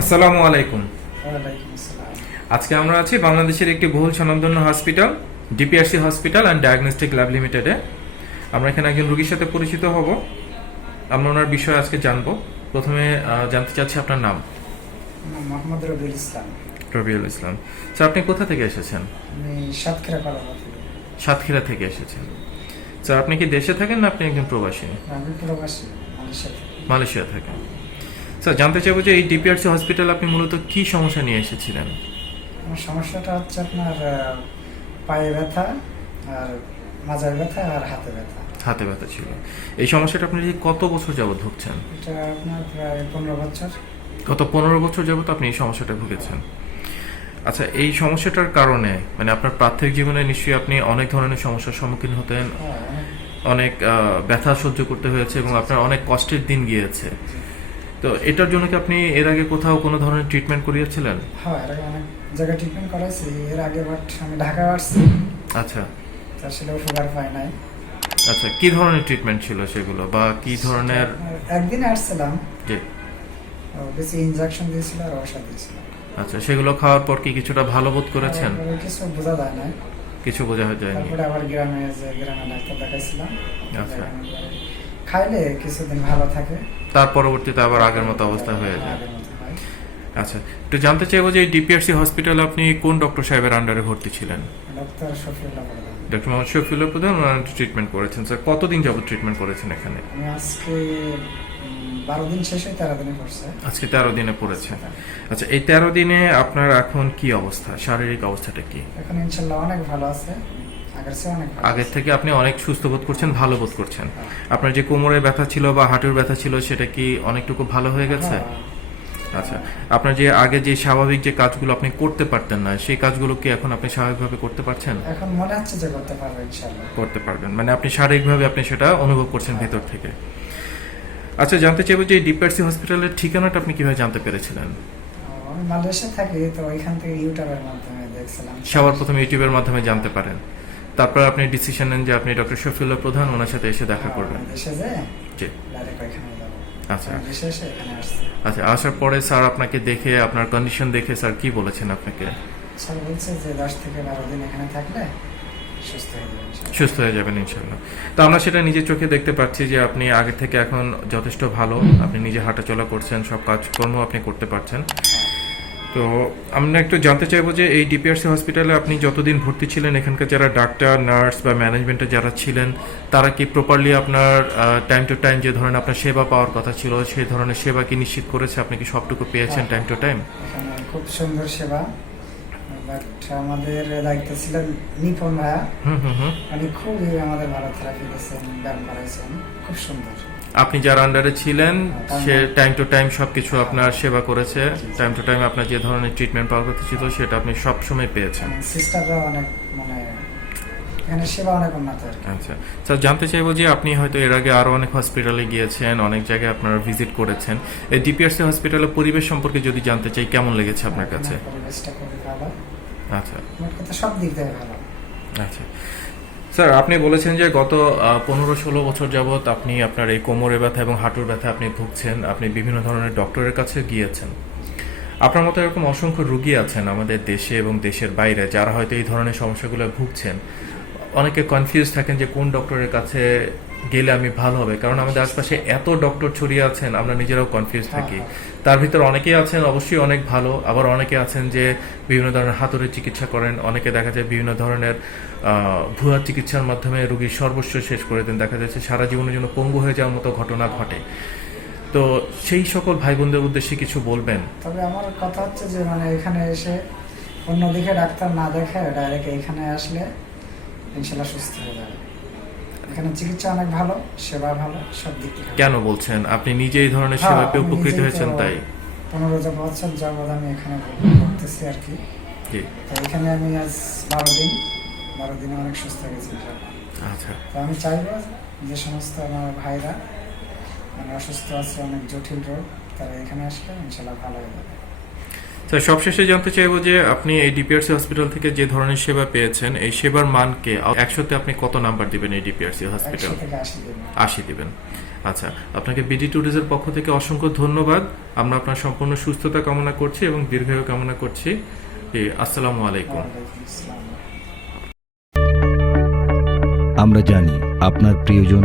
আসসালামু আলাইকুম। আজকে আমরা আছি বাংলাদেশের একটি বহুল স্বনামধন্য hospital DPRC hospital and diagnostic lab লিমিটেডে আমরা এখানে একজন রোগীর সাথে পরিচিত হব। আমরা ওনার বিষয়ে আজকে জানব। প্রথমে জানতে চাচ্ছি আপনার নাম। মোহাম্মদ রবিউল ইসলাম। রবিউল ইসলাম। স্যার আপনি কোথা থেকে এসেছেন? আমি সাতক্ষীরা থেকে সাতক্ষীরা থেকে এসেছেন। স্যার আপনি কি দেশে থাকেন না আপনি একজন প্রবাসী? আমি প্রবাসী মালয়েশিয়া মালয়েশিয়া থাকেন স্যার জানতে চাইব যে এই ডিপিআরসি হসপিটাল আপনি মূলত কি সমস্যা নিয়ে এসেছিলেন? আমার সমস্যাটা হচ্ছে আপনার পায়ে ব্যথা আর মাজায় ব্যথা আর হাতে ব্যথা। হাতে ব্যথা ছিল। এই সমস্যাটা আপনি কত বছর যাবত ভুগছেন? এটা আপনার প্রায় পনেরো বছর। গত পনেরো বছর যাবত আপনি এই সমস্যাটা ভুগেছেন। আচ্ছা এই সমস্যাটার কারণে মানে আপনার প্রাথমিক জীবনে নিশ্চয়ই আপনি অনেক ধরনের সমস্যার সম্মুখীন হতেন হ্যাঁ, অনেক- ব্যথা সহ্য করতে হয়েছে এবং আপনার অনেক কষ্টের দিন গিয়েছে। তো এটার জন্য কি আপনি এর আগে কোথাও কোনো ধরনের ট্রিটমেন্ট করিয়েছিলেন? হ্যাঁ এর আগে অনেক জায়গায় ট্রিটমেন্ট করাইছি। এর আগে বাট আমি ঢাকায় আসছি আচ্ছা। তা আসলে উপকার পাই নাই। আচ্ছা কি ধরনের ট্রিটমেন্ট ছিল সেগুলো বা কি ধরনের? একদিনে আসছিলাম। জি। বেশি ইনজেকশন দিয়েছিল আর ওষুধ দিয়েছিল। আচ্ছা সেগুলো খাওয়ার পর কি কিছুটা ভালো বোধ করেছেন? কিছু বোঝা যায় না কিছু বোঝা যায়নি তারপরে আবার গ্রামে যে গ্রামে ডাক্তার দেখাইছিলাম। আচ্ছা। খাইলে কিছুদিন ভালো থাকে। তার পরবর্তীতে আবার আগের মতো অবস্থা হয়ে যায়। আচ্ছা একটু জানতে চাইব যে ডিপিআরসি হসপিটালে আপনি কোন ডক্টর সাহেবের আন্ডারে ভর্তি ছিলেন? ডক্টর শফিউল্লাহ ডক্টর মোহাম্মদ শফিউল্লাহ প্রধান ট্রিটমেন্ট করেছেন। স্যার কতদিন যাবত ট্রিটমেন্ট করেছেন এখানে? আজকে বারো দিন শেষে তেরো দিনে পড়ছে। আজকে তেরো দিনে পড়েছে। আচ্ছা এই তেরো দিনে আপনার এখন কি অবস্থা? শারীরিক অবস্থাটা কি? এখন ইনশাল্লাহ অনেক ভালো আছে। আগের। থেকে আপনি অনেক সুস্থ বোধ করছেন ভালো বোধ করছেন। আপনার যে কোমরে ব্যথা ছিল বা হাঁটুর ব্যথা ছিল সেটা কি অনেকটুকু ভালো হয়ে গেছে? হ্যাঁ, আচ্ছা আপনার যে আগে যে স্বাভাবিক যে কাজগুলো আপনি করতে পারতেন না সেই কাজগুলো কি এখন আপনি স্বাভাবিকভাবে করতে পারছেন? এখন মনে হচ্ছে যে করতে পারব ইনশাল্লাহ করতে পারবেন। মানে আপনি শারীরিকভাবে আপনি সেটা অনুভব করছেন ভেতর থেকে। আচ্ছা জানতে চাইব যে ডিপার্সি হসপিটালের ঠিকানাটা আপনি কীভাবে জানতে পেরেছিলেন? আমি মালয়েশিয়া থাকি তো ওইখান থেকে ইউটিউবের মাধ্যমে দেখছিলাম। সবার প্রথমে ইউটিউবের মাধ্যমে জানতে পারেন। তারপর আপনি ডিসিশন নেন যে আপনি ডক্টর শফিউল্লাহ প্রধান ওনার সাথে এসে দেখা করবেন। হ্যাঁ, জি। আচ্ছা। আচ্ছা আসার পরে স্যার আপনাকে দেখে আপনার কন্ডিশন দেখে স্যার কি বলেছেন আপনাকে? স্যার বলছে যে দশ থেকে বারো দিন এখানে থাকলে সুস্থ হয়ে হয়ে যাবেন ইনশাল্লাহ তো আমরা সেটা নিজের চোখে দেখতে পাচ্ছি যে আপনি আগে থেকে এখন যথেষ্ট ভালো আপনি নিজে হাঁটাচলা করছেন সব কাজকর্ম আপনি করতে পারছেন। তো আমরা একটু জানতে চাইব যে এই ডিপিআরসি হসপিটালে আপনি যতদিন ভর্তি ছিলেন এখানকার যারা ডাক্তার নার্স বা ম্যানেজমেন্টে যারা ছিলেন তারা কি প্রপারলি আপনার টাইম টু টাইম যে ধরনের আপনার সেবা পাওয়ার কথা ছিল সেই ধরনের সেবা কি নিশ্চিত করেছে? আপনি কি সবটুকু পেয়েছেন টাইম টু টাইম খুব সুন্দর সেবা বাট আমাদের দায়িত্ব ছিলেন নিপুণ ভাইয়া। হুম হুম হুম। উনি খুবই আমাদের ভালো থেরাপি দিয়েছেন ব্যায়াম করাইছেন। খুব সুন্দর। আপনি যার আন্ডারে ছিলেন হ্যাঁ, সে টাইম টু টাইম সবকিছু আপনার সেবা করেছে। টাইম টু টাইম আপনার যে ধরনের ট্রিটমেন্ট পাওয়ার কথা ছিল সেটা আপনি সব সময় পেয়েছেন। সিস্টাররা অনেক মানে সেবা আচ্ছা। স্যার জানতে চাইব যে আপনি হয়তো এর আগে আরও অনেক হসপিটালে গিয়েছেন অনেক জায়গায় আপনারা ভিজিট করেছেন। এই ডিপিআরসি হসপিটালের পরিবেশ সম্পর্কে যদি জানতে চাই কেমন লেগেছে আপনার কাছে? খুবই ভালো। আচ্ছা। সব দিক থেকে ভালো। আচ্ছা। স্যার, আপনি বলেছেন যে গত পনেরো ষোলো বছর যাবৎ আপনি আপনার এই কোমরে ব্যথা এবং হাঁটুর ব্যথা আপনি ভুগছেন, আপনি বিভিন্ন ধরনের ডক্টরের কাছে গিয়েছেন। আপনার মতো এরকম অসংখ্য রুগী আছেন আমাদের দেশে এবং দেশের বাইরে, যারা হয়তো এই ধরনের সমস্যাগুলো ভুগছেন। অনেকে কনফিউজ থাকেন যে কোন ডক্টরের কাছে গেলে আমি ভালো হবে। কারণ আমাদের আশপাশে এত ডক্টর ছড়িয়ে আছেন আমরা নিজেরাও কনফিউজ থাকি। তার ভিতর অনেকেই আছেন অবশ্যই অনেক ভালো। আবার অনেকে আছেন যে বিভিন্ন ধরনের হাতুড়ে চিকিৎসা করেন অনেকে দেখা যায় বিভিন্ন ধরনের ভুয়া চিকিৎসার মাধ্যমে রোগীর সর্বস্ব শেষ করে দেন। দেখা যাচ্ছে সারা জীবনের জন্য পঙ্গু হয়ে যাওয়ার মতো ঘটনা ঘটে। তো সেই সকল ভাই বোনদের উদ্দেশ্যে কিছু বলবেন? তবে আমার কথা হচ্ছে যে মানে এখানে এসে অন্যদিকে ডাক্তার না দেখে ডাইরেক্ট এখানে আসলে ইনশাল্লাহ সুস্থ হয়ে যাবে। এখানে চিকিৎসা অনেক ভালো সেবা ভালো সব দিক থেকে কেন বলছেন? আপনি নিজে এই ধরনের হ্যাঁ, সেবায় পেয়ে উপকৃত হয়েছেন তাই। পনেরো বছর যাবৎ আমি এখানে করতেছি আর কি। তো এখানে আমি আজ বারো দিন বারো দিনে অনেক সুস্থ গেছি আচ্ছা। তো আমি চাইব যে সমস্ত আমার ভাইরা মানে অসুস্থ আছে অনেক জটিল রোগ তারা এখানে আসলে ইনশাল্লাহ ভালো হয়ে যাবে। স্যার সবশেষে জানতে চাইব যে আপনি এই ডিপিআরসি হসপিটাল থেকে যে ধরনের সেবা পেয়েছেন এই সেবার মানকে একশোতে আপনি কত নাম্বার দিবেন এই ডিপিআরসি হসপিটাল আশি দিবেন। আচ্ছা আপনাকে বিডি ট্যুরিজের পক্ষ থেকে অসংখ্য ধন্যবাদ। আমরা আপনার সম্পূর্ণ সুস্থতা কামনা করছি এবং দীর্ঘায়ু কামনা করছি। আসসালামু আলাইকুম। আমরা জানি আপনার প্রিয়জন